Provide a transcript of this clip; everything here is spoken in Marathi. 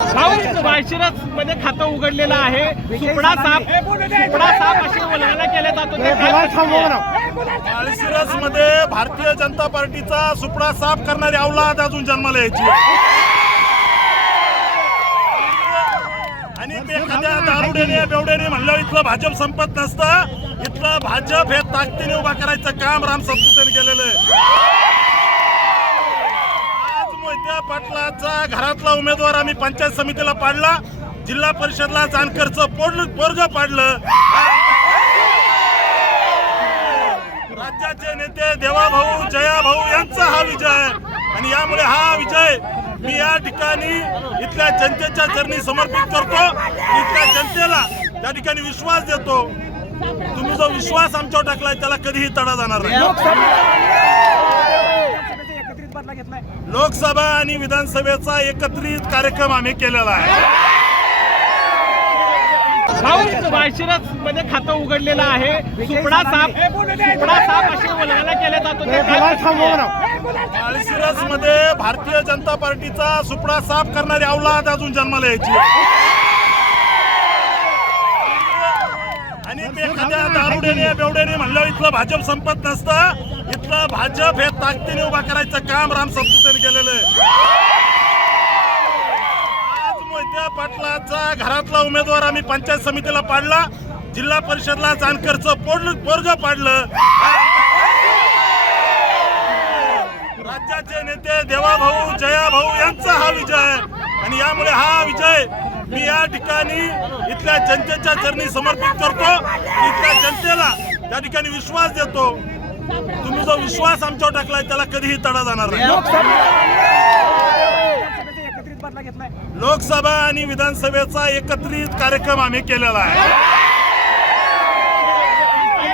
माळशिरस मध्ये खातं उघडलेलं आहे. सुपडा साप अशी वल्गना केल्या जातो. माळशिरस मध्ये भारतीय जनता पार्टीचा सुपडा साफ करणारी औलाद अजून जन्माला यायची आणि ते एखाद्या दारुड्याने बेवड्याने म्हणलं इथलं भाजप संपत नसतं. इथलं भाजप हे ताकदीने उभा करायचं काम राम सातपुतेने केलेलं आहे. आज मोहिते पाटलाचा घरातला उमेदवार आम्ही पंचायत समितीला पाडला, जिल्हा परिषदला जानकरचं पोरग पाडलं. राज्याचे नेते देवाभाऊ जयाभाऊ यांचा हा विजय आणि यामुळे हा विजय मी या ठिकाणी इथल्या जनतेच्या चरणी समर्पित करतो. इथल्या जनतेला त्या ठिकाणी विश्वास देतो. तुम्ही जो विश्वास आमच्यावर टाकलाय त्याला कधीही तडा जाणार नाही. लोकसभा आणि विधानसभेचा एकत्रित कार्यक्रम आम्ही केलेला आहे. माळशिरस मध्ये खातं उघडलेलं आहे. सुपडा साप अशी वल्गना केल्या जातो. माळशिरस मध्ये भारतीय जनता पार्टीचा सुपडा साफ करणारी औलाद अजून जन्माला यायची आणि ते एखाद्या दारुड्याने बेवड्याने म्हणलं इथलं भाजप संपत नसतं. इथलं भाजप हे ताकदीने उभा करायचं काम राम सातपुतेने केलेलं आहे. आज मोहिते पाटलाचा घरातला उमेदवार आम्ही पंचायत समितीला पाडला, जिल्हा परिषदला जानकरचं पोरग पाडलं. राज्याचे नेते देवाभाऊ जयाभाऊ यांचा हा विजय आणि यामुळे हा विजय मी या ठिकाणी इथल्या जनतेच्या चरणी समर्पित करतो. इथल्या जनतेला त्या ठिकाणी विश्वास देतो. तुम्ही जो विश्वास आमच्यावर टाकलाय त्याला कधीही तडा जाणार नाही. लोकसभा आणि विधानसभेचा एकत्रित कार्यक्रम आम्ही केलेला आहे.